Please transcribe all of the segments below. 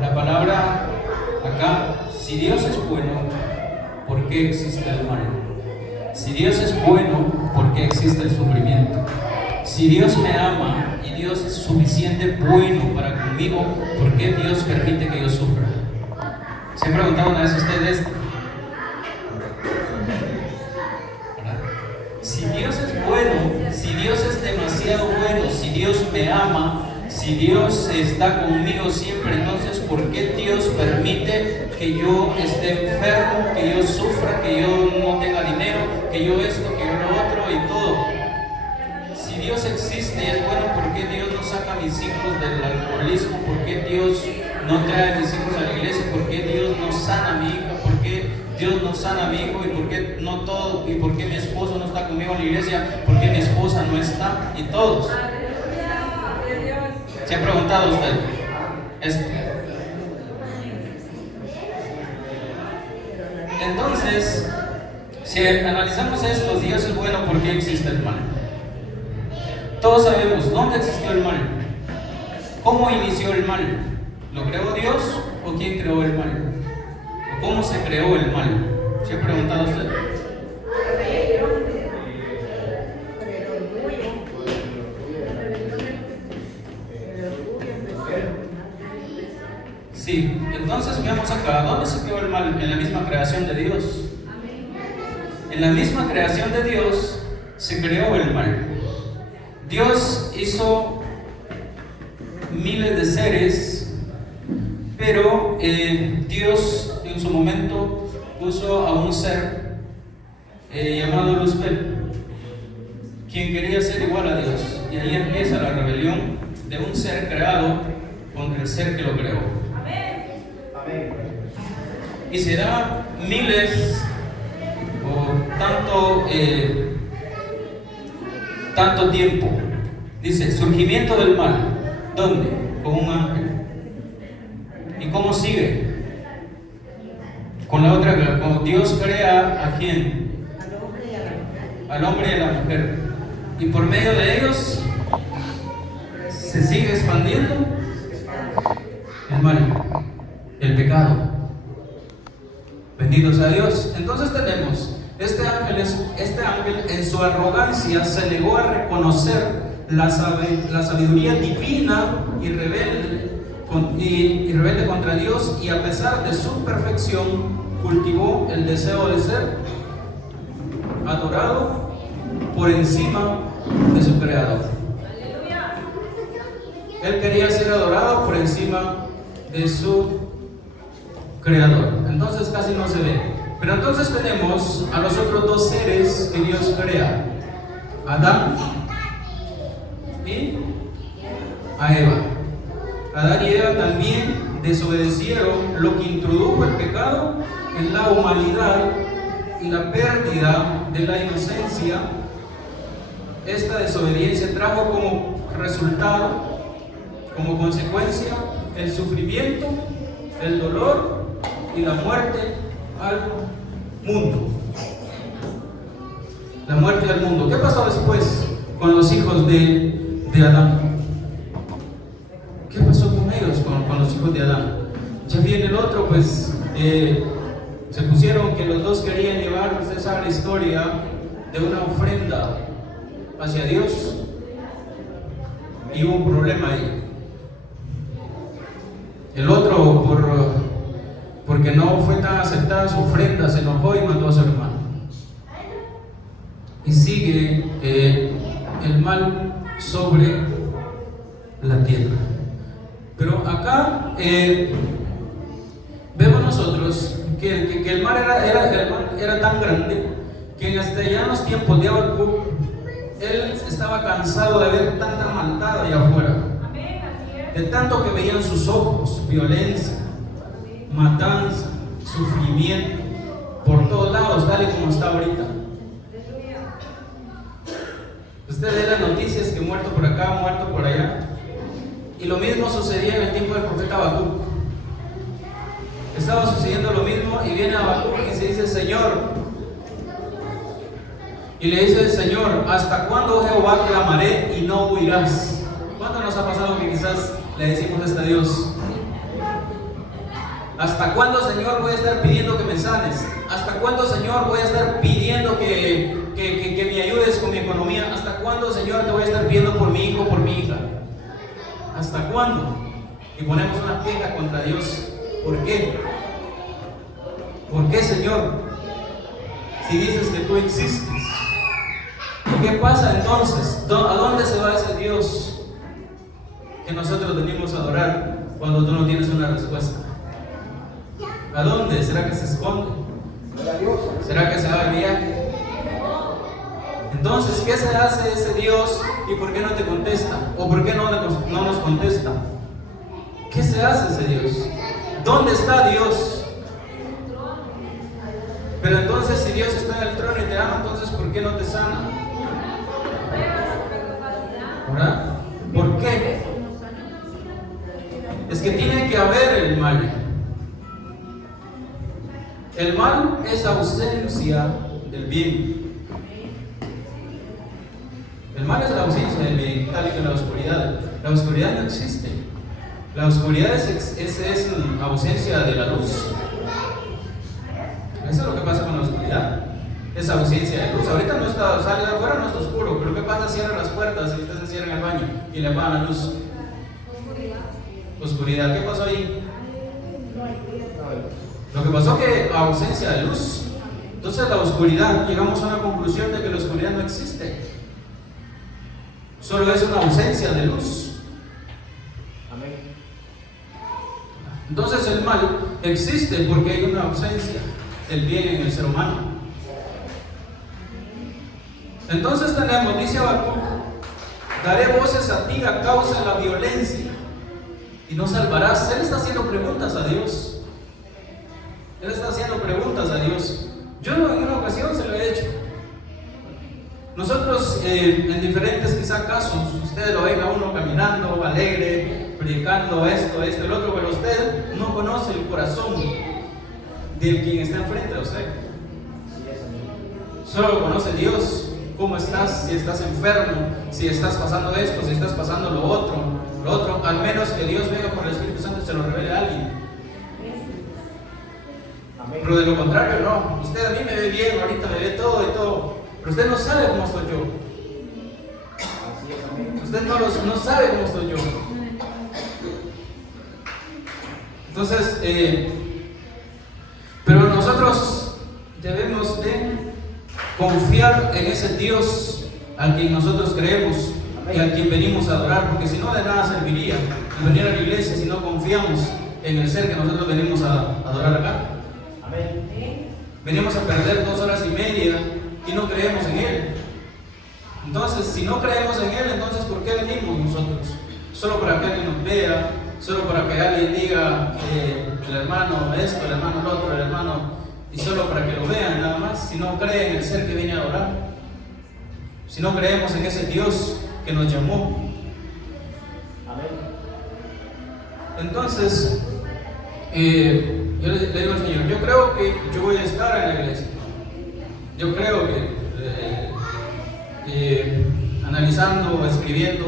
La palabra acá, si Dios es bueno, ¿por qué existe el mal? Si Dios es bueno, ¿por qué existe el sufrimiento? Si Dios me ama y Dios es suficiente bueno para conmigo, ¿por qué Dios permite que yo sufra? ¿Se han preguntado una vez ustedes esto? Si Dios es bueno, si Dios es demasiado bueno, si Dios me ama, si Dios está conmigo siempre, entonces ¿por qué Dios permite que yo esté enfermo, que yo sufra, que yo no tenga dinero, que yo esto, que yo lo otro y todo? Si Dios existe y es bueno, ¿por qué Dios no saca a mis hijos del alcoholismo? ¿Por qué Dios no trae a mis hijos a la iglesia? ¿Por qué Dios no sana a mi hija? ¿Por qué Dios no sana a mi hijo? ¿Y por qué no todo? ¿Y por qué mi esposo no está conmigo en la iglesia? ¿Por qué mi esposa no está? Y todos. ¿Se ha preguntado usted esto? Entonces, si analizamos esto, Dios es bueno, ¿por qué existe el mal? Todos sabemos dónde existió el mal. ¿Cómo inició el mal? ¿Lo creó Dios o quién creó el mal? ¿O cómo se creó el mal? ¿Se ha preguntado usted? Sí, entonces veamos acá, ¿dónde se creó el mal? En la misma creación de Dios. En la misma creación de Dios se creó el mal. Dios hizo miles de seres, pero Dios en su momento puso a un ser llamado Luzbel, quien quería ser igual a Dios. Y ahí empieza la rebelión de un ser creado contra el ser que lo creó. Y se da miles o tanto tiempo. Dice, surgimiento del mal. ¿Dónde? Con un ángel. ¿Y cómo sigue? Con la otra, con Dios crea ¿a quién? Al hombre y a la mujer. Y por medio de ellos se sigue expandiendo el mal, el pecado. Bendito sea Dios. Entonces tenemos este ángel en su arrogancia se negó a reconocer la sabiduría divina y rebelde contra Dios, y a pesar de su perfección cultivó el deseo de ser adorado por encima de su creador. Él quería ser adorado por encima de su creador. Entonces casi no se ve. Pero entonces tenemos a los otros dos seres que Dios crea: Adán y a Eva. Adán y Eva también desobedecieron, lo que introdujo el pecado en la humanidad y la pérdida de la inocencia. Esta desobediencia trajo como resultado, como consecuencia, el sufrimiento, el dolor y la muerte al mundo. La muerte al mundo. ¿Qué pasó después con los hijos de Adán? ¿Qué pasó con ellos, con los hijos de Adán? Ya viene el otro, pues se pusieron que los dos querían llevar, ustedes saben la historia de una ofrenda hacia Dios, y hubo un problema ahí. El otro, porque no fue tan aceptada su ofrenda, se enojó y mató a su hermano. Y sigue el mal sobre la tierra. Pero acá vemos nosotros que el mal era tan grande que hasta ya en los tiempos de Habacuc, él estaba cansado de ver tanta maldad allá afuera, de tanto que veían sus ojos, violencia, matanza, sufrimiento por todos lados, tal y como está ahorita. Usted ve las noticias que muerto por acá, muerto por allá. Y lo mismo sucedía en el tiempo del profeta Habacuc. Estaba sucediendo lo mismo, y viene Habacuc y se dice: Señor, y le dice el Señor: ¿hasta cuándo, Jehová, clamaré y no oirás? ¿Cuánto nos ha pasado que quizás le decimos esto a Dios? ¿Hasta cuándo, Señor, voy a estar pidiendo que me sanes? ¿Hasta cuándo, Señor, voy a estar pidiendo que me ayudes con mi economía? ¿Hasta cuándo, Señor, te voy a estar pidiendo por mi hijo, por mi hija? ¿Hasta cuándo? Y ponemos una queja contra Dios. ¿Por qué? ¿Por qué, Señor? Si dices que tú existes. ¿Qué pasa entonces? ¿A dónde se va ese Dios que nosotros venimos a adorar cuando tú no tienes una respuesta? ¿A dónde? ¿Será que se esconde? ¿Será que se va de viaje? Entonces, ¿qué se hace ese Dios y por qué no te contesta? ¿O por qué no nos contesta? ¿Qué se hace ese Dios? ¿Dónde está Dios? Pero entonces, si Dios está en el trono y te ama, entonces ¿por qué no te sana? ¿Verdad? ¿Por qué? Es que tiene que haber el mal. El mal es ausencia del bien. El mal es la ausencia del bien, tal y que la oscuridad. La oscuridad no existe. La oscuridad es la ausencia de la luz. Eso es lo que pasa con la oscuridad. Es ausencia de luz. Ahorita no está, sale de afuera, no está oscuro. Pero ¿qué pasa? Cierra las puertas y usted se cierra en el baño y le apagan la luz. Oscuridad. ¿Qué pasó ahí? Lo que pasó es que ausencia de luz. Entonces la oscuridad, llegamos a una conclusión de que la oscuridad no existe. Solo es una ausencia de luz. Amén. Entonces el mal existe porque hay una ausencia del bien en el ser humano. Entonces tenemos, dice Habacuc, daré voces a ti a causa de la violencia y no salvarás. Él está haciendo preguntas a Dios. Él está haciendo preguntas a Dios. Yo en una ocasión se lo he hecho. Nosotros en diferentes quizá casos, ustedes lo ven a uno caminando, alegre, predicando esto, el otro, pero usted no conoce el corazón del quien está enfrente de usted. Solo lo conoce Dios. ¿Cómo estás? Si estás enfermo, si estás pasando esto, si estás pasando lo otro, al menos que Dios venga por el Espíritu Santo y se lo revele a alguien. Pero de lo contrario, no. Usted a mí me ve bien, ahorita me ve todo y todo, pero usted no sabe cómo estoy yo. Usted no sabe cómo estoy yo. Entonces, pero nosotros debemos de confiar en ese Dios al quien nosotros creemos y al quien venimos a adorar, porque si no, de nada serviría el venir a la iglesia si no confiamos en el ser que nosotros venimos a adorar acá. Venimos a perder 2 horas y media y no creemos en Él. Entonces, si no creemos en Él, entonces ¿por qué venimos nosotros? Solo para que alguien nos vea, solo para que alguien diga el hermano esto, el hermano lo otro, el hermano, y solo para que lo vean nada más. Si no creen en el ser que viene a adorar, si no creemos en ese Dios que nos llamó. Entonces, yo le digo al Señor, yo creo que yo voy a estar en la iglesia. Yo creo que analizando, escribiendo,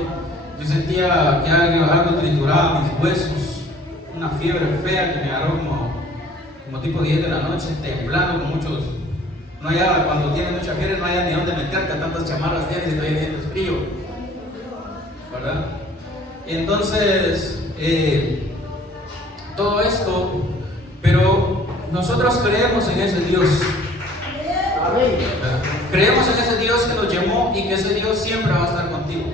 yo sentía que algo trituraba mis huesos, una fiebre fea que me agarró como tipo 10 de la noche, temblando con muchos. No haya, cuando tienes mucha fiebre no hay ni dónde meterte, tantas chamarras tienes y todavía sientes frío, ¿verdad? Y entonces, todo esto, pero nosotros creemos en ese Dios. Creemos en ese Dios que nos llamó y que ese Dios siempre va a estar contigo.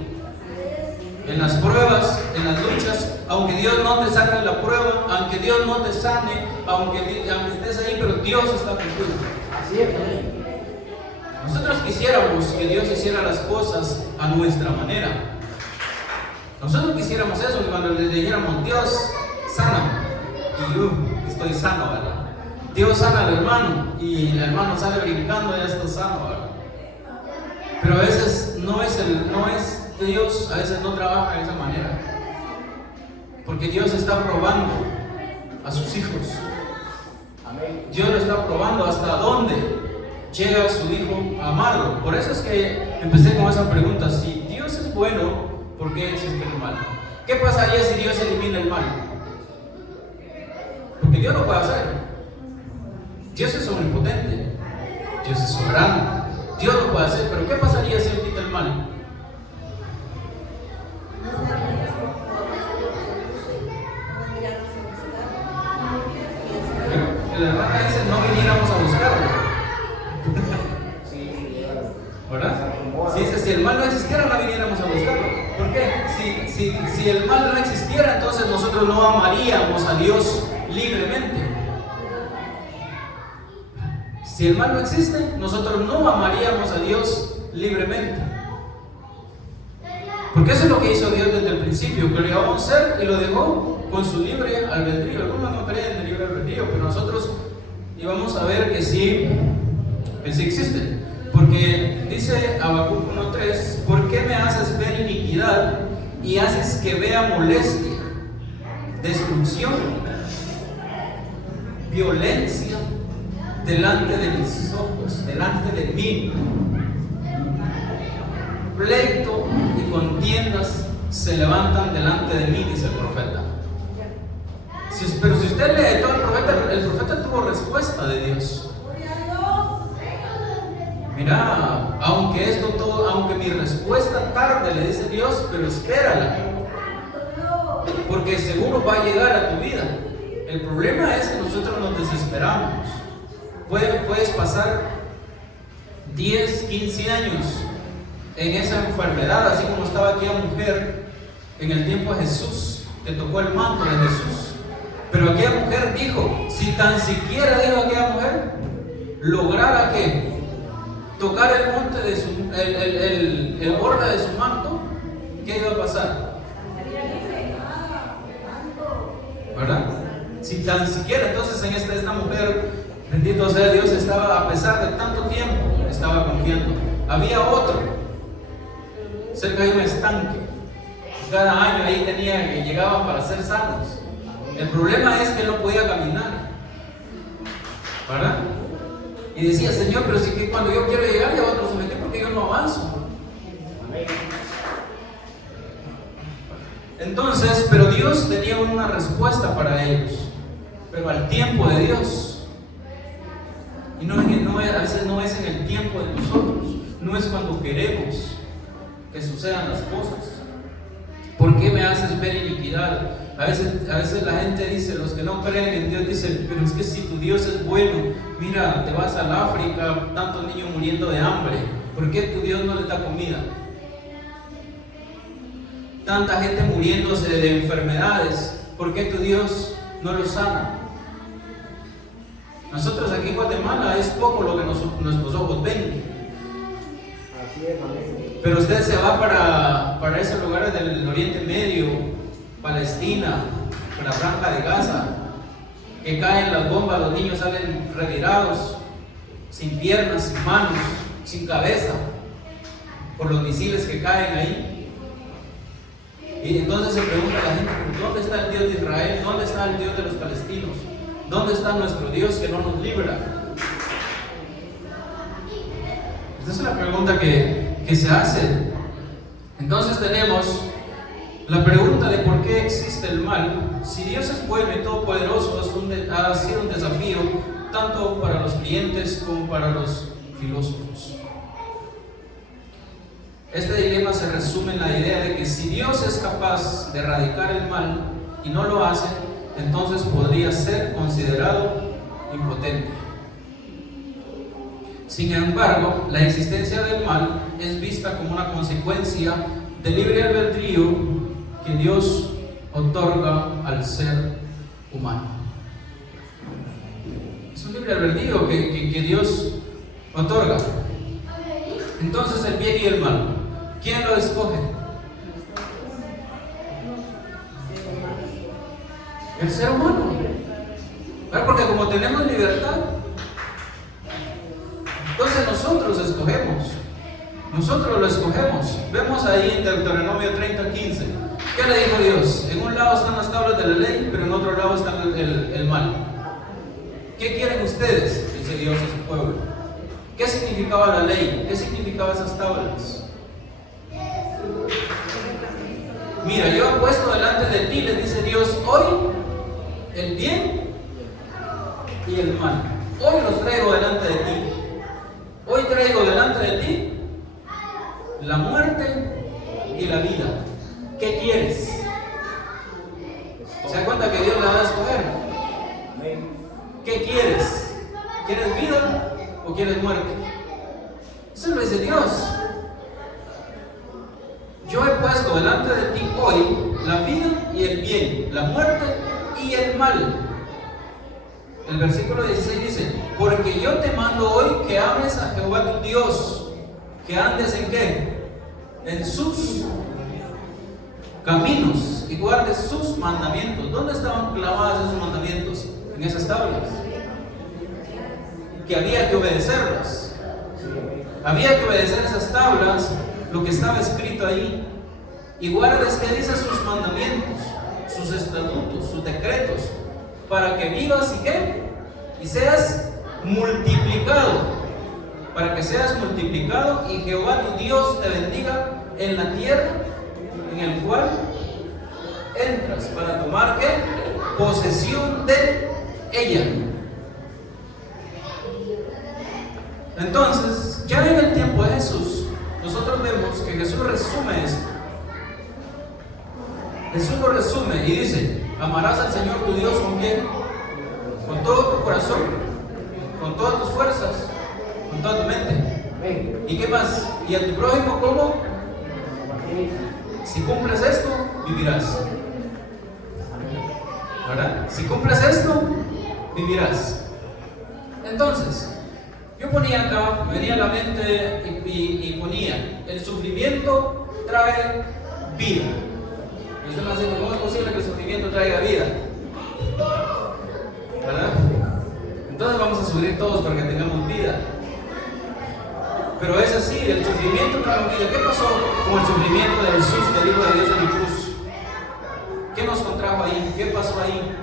En las pruebas, en las luchas, aunque Dios no te saque la prueba, aunque Dios no te sane, aunque estés ahí, pero Dios está contigo. Así es. Nosotros quisiéramos que Dios hiciera las cosas a nuestra manera. Nosotros quisiéramos eso, que cuando le dijéramos, Dios, sáname, y yo estoy sano, ¿verdad? Dios sana al hermano y el hermano sale brincando y ya está sano, ¿verdad? Pero a veces no es Dios, a veces no trabaja de esa manera, porque Dios está probando a sus hijos. Dios lo está probando hasta dónde llega su hijo a amarlo. Por eso es que empecé con esa pregunta: si Dios es bueno, ¿por qué existe el mal? ¿Qué pasaría si Dios elimina el mal? Porque Dios lo puede hacer. Dios es omnipotente, Dios es soberano, Dios lo puede hacer. Pero ¿qué pasaría si Él quita el mal? La hermana dice: no viniéramos a buscarlo. ¿Verdad? Si dice: si el mal no existiera, no viniéramos a buscarlo. ¿Por qué? Si el mal no existiera, entonces nosotros no amaríamos a Dios libremente. Si el mal no existe, nosotros no amaríamos a Dios libremente. Porque eso es lo que hizo Dios desde el principio. Creó a un ser y lo dejó con su libre albedrío. Algunos no creen en el libre albedrío, pero nosotros íbamos a ver que sí existe. Porque dice Habacuc 1:3: ¿por qué me haces ver iniquidad y haces que vea molestia, destrucción, violencia delante de mis ojos, delante de mí? Pleito y contiendas se levantan delante de mí, dice el profeta. Pero si usted lee todo el profeta tuvo respuesta de Dios. Mira, aunque mi respuesta tarde, le dice Dios, pero espérala, porque seguro va a llegar a tu vida. El problema es que nosotros nos desesperamos. Puedes pasar 10, 15 años en esa enfermedad, así como estaba aquella mujer en el tiempo de Jesús, que tocó el manto de Jesús. Pero aquella mujer dijo: si tan siquiera, dijo aquella mujer, lograra que tocar el monte de el borde de su manto, ¿qué iba a pasar? ¿Verdad? Si tan siquiera, entonces en esta mujer, bendito sea Dios, estaba, a pesar de tanto tiempo, estaba confiando. Había otro cerca de un estanque. Cada año ahí llegaban para ser sanos. El problema es que no podía caminar, ¿verdad? Y decía: Señor, pero si que cuando yo quiero llegar, ya otro se mete, porque yo no avanzo. Entonces, pero Dios tenía una respuesta para ellos, pero al tiempo de Dios. Y a veces no es en el tiempo de nosotros, no es cuando queremos que sucedan las cosas. ¿Por qué me haces ver iniquidad? A veces la gente dice, los que no creen en Dios dicen: pero es que si tu Dios es bueno, mira, te vas al África, tantos niños muriendo de hambre, ¿por qué tu Dios no les da comida? Tanta gente muriéndose de enfermedades, ¿por qué tu Dios no los sana? Nosotros aquí en Guatemala es poco lo que nuestros ojos ven. Pero usted se va para esos lugares del Oriente Medio, Palestina, la Franja de Gaza, que caen las bombas, los niños salen retirados, sin piernas, sin manos, sin cabeza, por los misiles que caen ahí. Y entonces se pregunta la gente: ¿dónde está el Dios de Israel? ¿Dónde está el Dios de los palestinos? ¿Dónde está nuestro Dios que no nos libra? Esta es la pregunta que se hace. Entonces tenemos la pregunta de por qué existe el mal. Si Dios es bueno y todopoderoso, ha sido un desafío tanto para los creyentes como para los filósofos. Este dilema se resume en la idea de que si Dios es capaz de erradicar el mal y no lo hace, entonces podría ser considerado impotente. Sin embargo, la existencia del mal es vista como una consecuencia del libre albedrío que Dios otorga al ser humano. Es un libre albedrío que Dios otorga. Entonces, el bien y el mal, ¿quién lo escoge? El ser humano. ¿Verdad? Porque como tenemos libertad, entonces nosotros escogemos. Nosotros lo escogemos. Vemos ahí en Deuteronomio 30:15. ¿Qué le dijo Dios? En un lado están las tablas de la ley, pero en otro lado está el mal. ¿Qué quieren ustedes? Dice Dios a su pueblo. ¿Qué significaba la ley? ¿Qué significaban esas tablas? Mira, yo he puesto delante de ti, les dice Dios, hoy el bien y el mal. Hoy los traigo delante de ti. Hoy traigo delante de ti la muerte y la vida. ¿Qué quieres? ¿Se da cuenta que Dios la va a escoger? ¿Qué quieres? ¿Quieres vida o quieres muerte? Eso lo dice Dios. Yo he puesto delante de ti hoy la vida y el bien, la muerte y el mal. El versículo 16 dice: porque yo te mando hoy que ames a Jehová tu Dios, que andes en ¿qué? En sus caminos y guardes sus mandamientos. ¿Dónde estaban clavados esos mandamientos? En esas tablas. Que había que obedecerlas. Había que obedecer esas tablas, lo que estaba escrito ahí. Y guardes, ¿qué dice? Sus mandamientos, sus estatutos, sus decretos, para que vivas y ¿qué? Y seas multiplicado. Para que seas multiplicado y Jehová tu Dios te bendiga en la tierra en el cual entras, para tomar ¿qué? Posesión de ella. Entonces, ya en el tiempo de Jesús, nosotros vemos que Jesús resume esto. Jesús lo resume y dice: amarás al Señor tu Dios ¿con quién? Con todo tu corazón, con todas tus fuerzas, con toda tu mente. ¿Y qué más? Y a tu prójimo ¿cómo? Si cumples esto, vivirás. ¿Verdad? Si cumples esto, vivirás. Entonces, yo ponía acá, me venía a la mente y ponía: el sufrimiento trae vida. Y usted me dice: ¿cómo es posible que el sufrimiento traiga vida? ¿Verdad? Entonces vamos a sufrir todos para que tengamos vida. Pero es así, el sufrimiento trae vida. ¿Qué pasó con el sufrimiento de Jesús, del Hijo de Dios en la cruz? ¿Qué nos contrajo ahí? ¿Qué pasó ahí?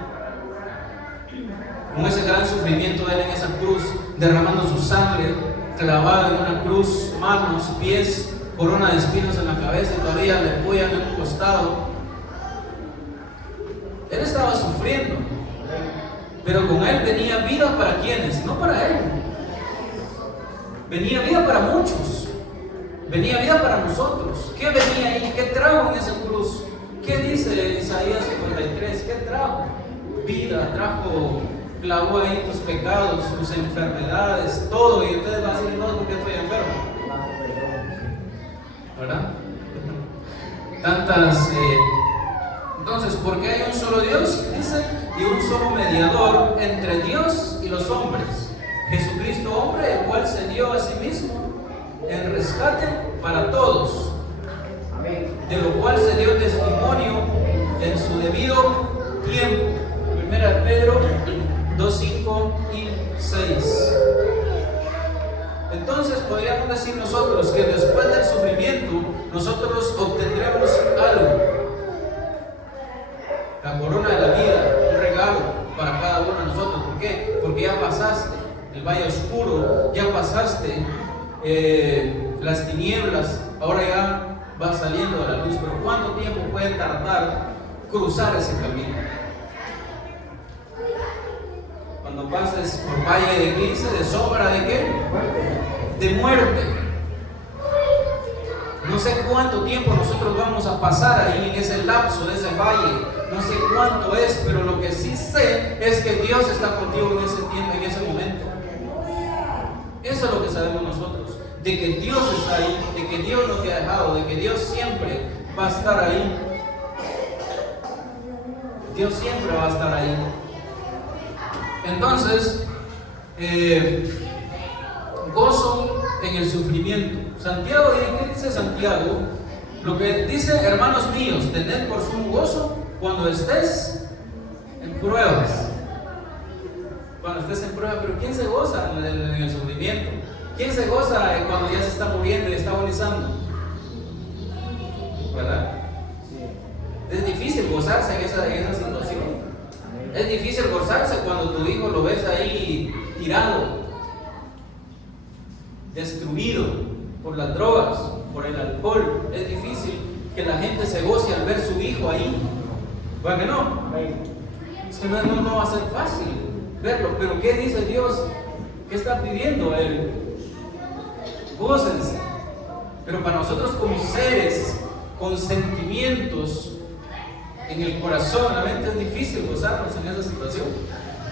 Con ese gran sufrimiento de Él en esa cruz, derramando su sangre, clavado en una cruz, manos, pies, corona de espinos en la cabeza y todavía le apoyan en un costado. Él estaba sufriendo, pero con Él venía vida para quienes, no para Él. Venía vida para muchos, venía vida para nosotros. ¿Qué venía ahí? ¿Qué trajo en esa cruz? ¿Qué dice Isaías 53? ¿Qué trajo? Vida, trajo, clavó ahí tus pecados, tus enfermedades, todo. Y ustedes van a decir: no, porque estoy enfermo, ¿verdad? Tantas. Entonces, porque hay un solo Dios, dice, y un solo mediador entre Dios y los hombres, Jesucristo hombre, el cual se dio a sí mismo en rescate para todos, de lo cual se dio testimonio en su debido tiempo. 1 Pedro 2, 5 y 6. Entonces podríamos decir nosotros que después del sufrimiento nosotros obtendremos algo: la corona de la vida, un regalo para cada uno de nosotros. ¿Por qué? Porque ya pasaste el valle oscuro, ya pasaste las tinieblas, ahora ya vas saliendo de la luz. Pero ¿cuánto tiempo puede tardar cruzar ese camino? Cuando pases por valle de ¿qué dice? ¿De sombra de qué? De muerte. No sé cuánto tiempo nosotros vamos a pasar ahí en ese lapso de ese valle. No sé cuánto es, pero lo que sí sé es que Dios está contigo en ese tiempo, en ese momento. Eso es lo que sabemos nosotros, de que Dios está ahí, de que Dios no te ha dejado, de que Dios siempre va a estar ahí. Dios siempre va a estar ahí. Entonces, gozo en el sufrimiento. Santiago, ¿qué dice Santiago? Lo que dice: hermanos míos, tened por sumo gozo cuando estés en pruebas. Cuando estés en pruebas. Pero ¿quién se goza en el sufrimiento? ¿Quién se goza cuando ya se está muriendo y está agonizando? ¿Verdad? Es difícil gozarse en esa situación. Es difícil gozarse cuando tu hijo lo ves ahí tirado, destruido por las drogas, por el alcohol. Es difícil que la gente se goce al ver su hijo ahí. ¿Verdad que no? Es que no va a ser fácil verlo. Pero ¿qué dice Dios? ¿Qué está pidiendo Él? Gócense. Pero para nosotros como seres con sentimientos en el corazón, en la mente, es difícil gozarnos en esa situación.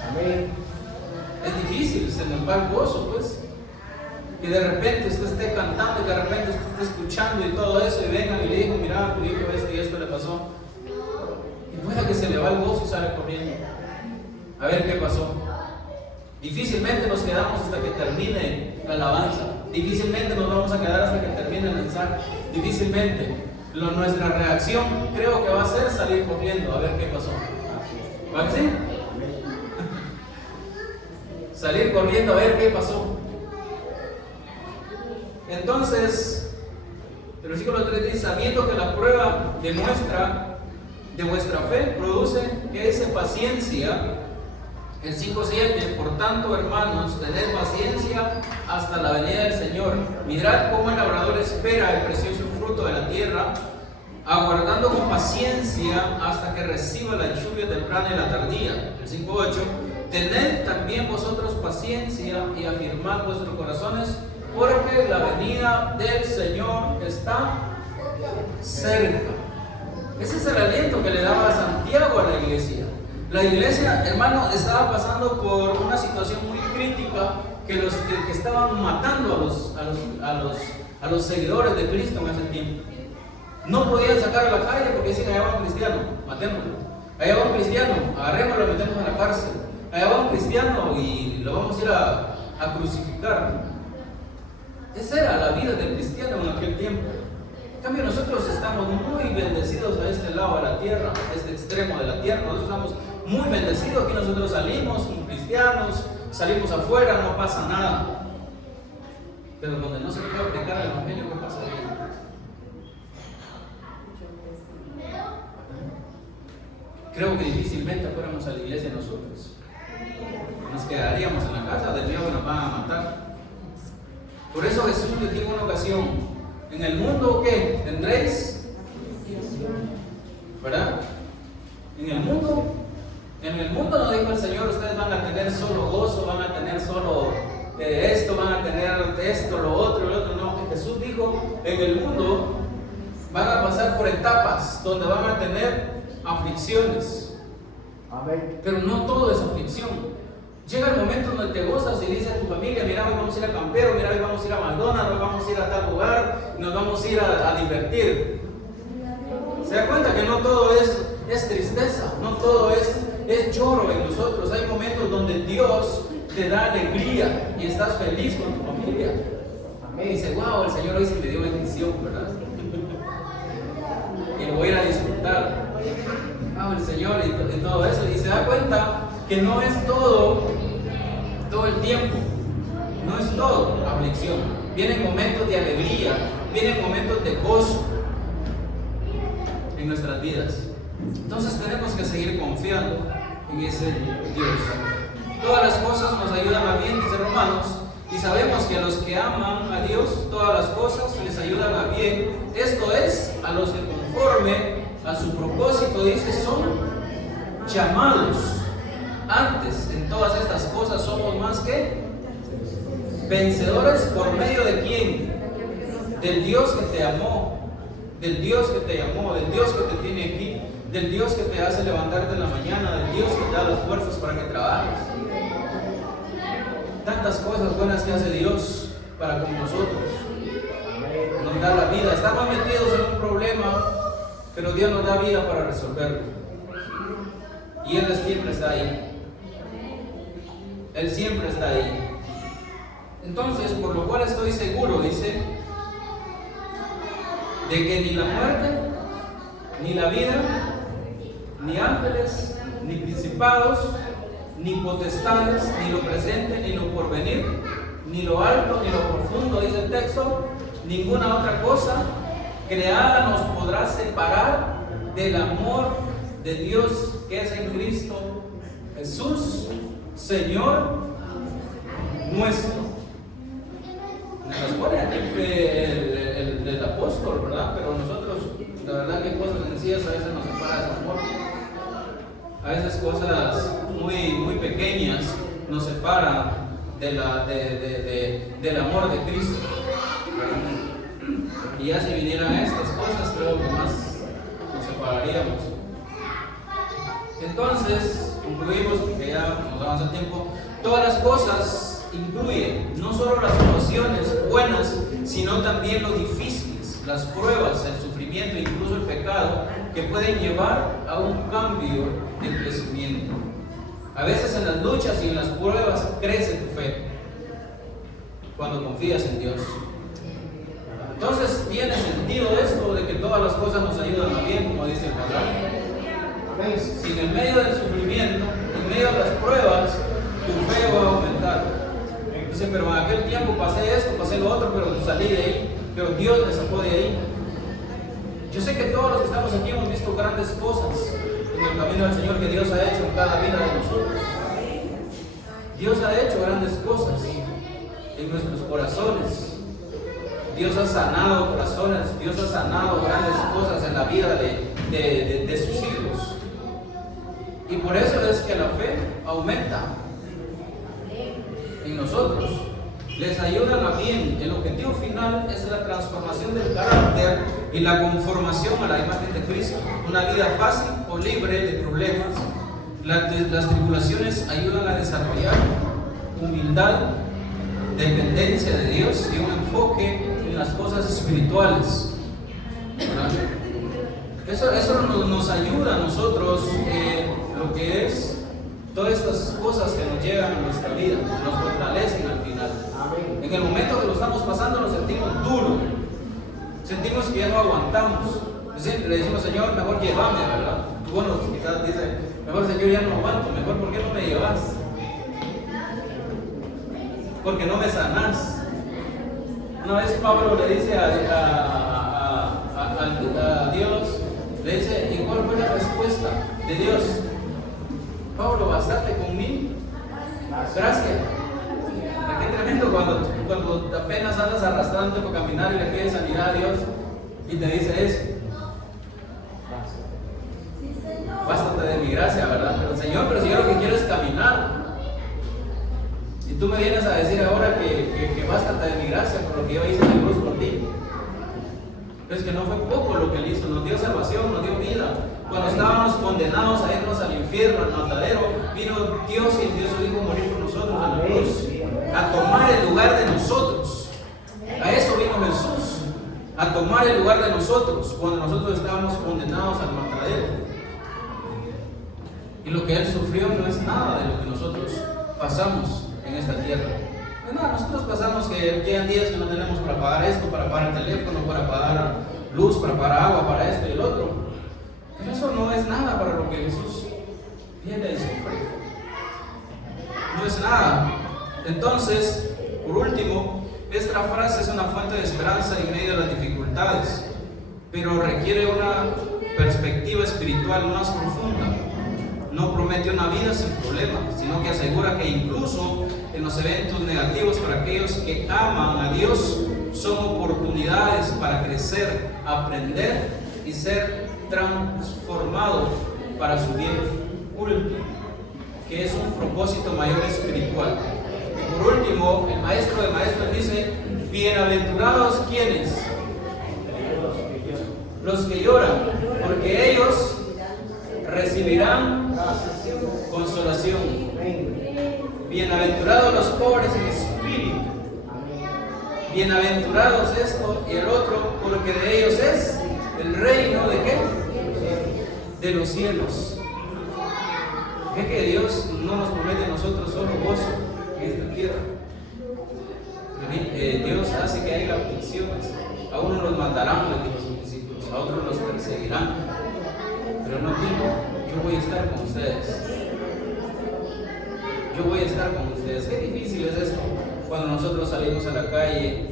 Amén. Es difícil, se nos va el gozo, pues. Que de repente usted esté cantando, que de repente usted esté escuchando y todo eso, y vengan y le digan, mira, tu hijo esto y esto le pasó. Y puede que se le va el gozo y sale corriendo. A ver qué pasó. Difícilmente nos quedamos hasta que termine la alabanza. Difícilmente nos vamos a quedar hasta que termine el mensaje. Difícilmente. Nuestra reacción creo que va a ser salir corriendo a ver qué pasó. ¿Va que sí? Salir corriendo a ver qué pasó. Entonces, el versículo 3 dice, sabiendo que la prueba de vuestra fe produce que esa paciencia. El 5:7, por tanto, hermanos, tened paciencia hasta la venida del Señor. Mirad cómo el labrador espera el precioso fruto de la tierra, aguardando con paciencia hasta que reciba la lluvia temprana y la tardía. El 5:8, tened también vosotros paciencia y afirmad vuestros corazones, porque la venida del Señor está cerca. Ese es el aliento que le daba Santiago a la iglesia. La iglesia, hermano, estaba pasando por una situación muy crítica que estaban matando a los seguidores de Cristo en ese tiempo. No podían sacar a la calle porque decían, allá va un cristiano, matémoslo. Allá va un cristiano, agarrémoslo y lo metemos a la cárcel. Allá va un cristiano y lo vamos a ir a crucificar. Esa era la vida del cristiano en aquel tiempo. En cambio, nosotros estamos muy bendecidos a este lado de la tierra, a este extremo de la tierra. Nosotros estamos muy bendecidos. Aquí nosotros salimos como cristianos, salimos afuera, no pasa nada. Pero donde no se puede predicar el evangelio, ¿qué pasa ahí? Creo que difícilmente fuéramos a la iglesia nosotros. Nos quedaríamos en la casa del miedo que nos van a matar. Por eso Jesús le dijo en una ocasión, en el mundo ¿qué? Tendréis, ¿verdad? En el mundo no dijo el Señor, ustedes van a tener solo gozo, van a tener solo esto, van a tener esto, lo otro. No, Jesús dijo, en el mundo van a pasar por etapas donde van a tener aflicciones. Amén. Pero no todo es aflicción. Llega el momento donde te gozas y dices a tu familia, mira, hoy vamos a ir a Campero, mira, hoy vamos a ir a McDonald's, hoy vamos a ir a tal lugar, nos vamos a ir a divertir. Se da cuenta que no todo es tristeza, no todo es lloro en nosotros. Hay momentos donde Dios te da alegría y estás feliz con tu familia. Y dice, wow, el Señor hoy se me dio bendición, ¿verdad? Y lo voy a ir a disfrutar. Wow, el Señor y todo eso. Y se da cuenta que no es todo el tiempo, no es todo aflicción. Vienen momentos de alegría, vienen momentos de gozo en nuestras vidas. Entonces tenemos que seguir confiando en ese Dios. Todas las cosas nos ayudan a bien, dice Romanos, y sabemos que a los que aman a Dios, todas las cosas les ayudan a bien. Esto es, a los que conforme a su propósito, dice, son llamados. Antes, en todas estas cosas somos más que vencedores. ¿Por medio de quién? Del Dios que te amó, del Dios que te llamó, del Dios que te tiene aquí, del Dios que te hace levantarte en la mañana, del Dios que te da las fuerzas para que trabajes. Tantas cosas buenas que hace Dios para con nosotros. Nos da la vida. Estamos metidos en un problema, pero Dios nos da vida para resolverlo. Y Él siempre está ahí. Él siempre está ahí. Entonces, por lo cual estoy seguro, dice, de que ni la muerte, ni la vida, ni ángeles, ni principados, ni potestades, ni lo presente, ni lo porvenir, ni lo alto, ni lo profundo, dice el texto, ninguna otra cosa creada nos podrá separar del amor de Dios que es en Cristo Jesús, Señor nuestro. Nos pone aquí el apóstol, ¿verdad? Pero nosotros, la verdad que cosas sencillas a veces nos separan de ese amor. A veces cosas muy pequeñas nos separa del amor de Cristo. Y ya si vinieran estas cosas, creo que más nos separaríamos. Entonces, concluimos, porque ya nos avanza el tiempo. Todas las cosas incluyen no solo las situaciones buenas, sino también lo difíciles, las pruebas, el sufrimiento, incluso el pecado, que pueden llevar a un cambio de crecimiento. A veces en las luchas y en las pruebas crece tu fe cuando confías en Dios. Entonces tiene sentido esto de que todas las cosas nos ayudan a bien, como dice el pasaje. Si en el medio del sufrimiento, en medio de las pruebas, tu fe va a aumentar. Dice, pero en aquel tiempo pasé esto, pasé lo otro, pero salí de ahí, pero Dios me sacó de ahí. Yo sé que todos los que estamos aquí hemos visto grandes cosas en el camino del Señor que Dios ha hecho en cada vida de nosotros. Dios ha hecho grandes cosas en nuestros corazones. Dios ha sanado corazones, Dios ha sanado grandes cosas en la vida de sus hijos. Y por eso es que la fe aumenta en nosotros. Les ayudan a bien. El objetivo final es la transformación del carácter y la conformación a la imagen de Cristo. Una vida fácil o libre de problemas. Las tribulaciones ayudan a desarrollar humildad, dependencia de Dios y un enfoque en las cosas espirituales. Eso nos ayuda a nosotros, lo que es todas estas cosas que nos llegan a nuestra vida, nos fortalecen al final. En el momento que lo estamos pasando nos sentimos duro, sentimos que ya no aguantamos. Le decimos, Señor, mejor llévame, ¿verdad? Bueno, quizás dice, mejor Señor, ya no aguanto, mejor ¿por qué no me llevas? Porque no me sanás. Una vez Pablo le dice a Dios, le dice, ¿y cuál fue la respuesta de Dios? Pablo, ¿bastaste conmigo? Gracias. Qué tremendo cuando apenas andas arrastrando para caminar y le pides sanidad a Dios y te dice eso. Bástate de mi gracia, ¿verdad? Pero Señor, pero si yo lo que quiero es caminar. Y tú me vienes a decir ahora que bástate de mi gracia por lo que yo hice en la cruz por ti. Pero es que no fue poco lo que Él hizo, nos dio salvación, nos dio vida. Cuando estábamos condenados a irnos al infierno, al matadero, vino Dios y envió a su Hijo a morir por nosotros en la cruz, a tomar el lugar de nosotros. A eso vino Jesús, a tomar el lugar de nosotros cuando nosotros estábamos condenados al matadero. Y lo que Él sufrió no es nada de lo que nosotros pasamos en esta tierra. No, nosotros pasamos que quedan días que no tenemos para pagar esto, para pagar el teléfono, para pagar luz, para pagar agua, para esto y el otro. Pero eso no es nada para lo que Jesús viene y sufre. No es nada. Entonces, por último, esta frase es una fuente de esperanza en medio de las dificultades, pero requiere una perspectiva espiritual más profunda. No promete una vida sin problemas, sino que asegura que incluso en los eventos negativos para aquellos que aman a Dios son oportunidades para crecer, aprender y ser transformado para su bien último, que es un propósito mayor espiritual. Y por último, el maestro de maestros dice, bienaventurados quienes, los que lloran, porque ellos recibirán consolación. Bienaventurados los pobres en espíritu. Bienaventurados esto y el otro, porque de ellos es el reino de ¿qué? De los cielos. Es que Dios no nos promete a nosotros solo gozo en esta tierra. Dios hace que haya aflicciones. A unos los matarán, les dijo a sus discípulos, a otros los perseguirán. Pero no digo, yo voy a estar con ustedes. Yo voy a estar con ustedes. Qué difícil es esto. Cuando nosotros salimos a la calle,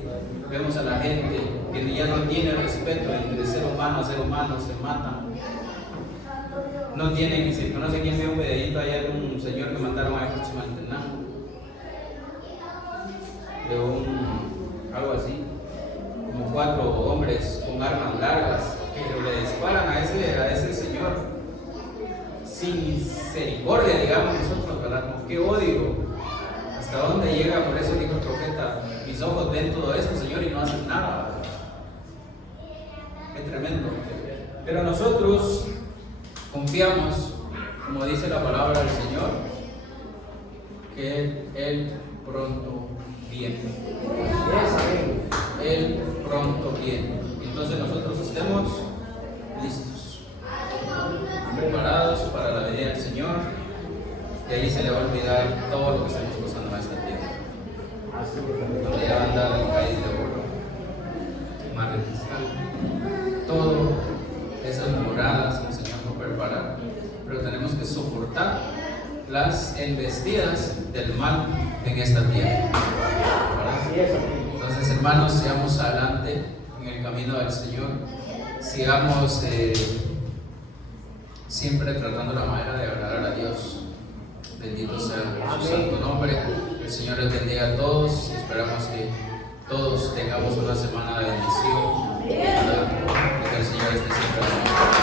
vemos a la gente que ya no tiene respeto entre ser humano a ser humano, se matan. No tienen ni siquiera, no sé quién vio un videíto allá de un señor que mandaron a Chimaltenango. De algo así, como 4 hombres con armas largas, pero le disparan a ese señor sin misericordia, digamos nosotros, ¿verdad? Qué odio ¿Hasta dónde llega? Por eso dijo el profeta, mis ojos ven todo esto, Señor, y no hacen nada. Qué tremendo. Pero nosotros confiamos, como dice la palabra del Señor, que Él pronto viene. Él pronto viene. Entonces nosotros estemos listos, preparados para la venida del Señor, y ahí se le va a olvidar todo lo que estamos pasando en esta tierra. Donde ya va a andar el país de oro, mar de cristal, todo esas moradas que el Señor nos prepara, pero tenemos que soportar las embestidas del mal en esta tierra. Entonces, hermanos, sigamos adelante en el camino del Señor, sigamos siempre tratando la manera de agradar a Dios. Bendito sea su santo nombre. El Señor les bendiga a todos. Esperamos que todos tengamos una semana de bendición y que el Señor esté siempre con nosotros.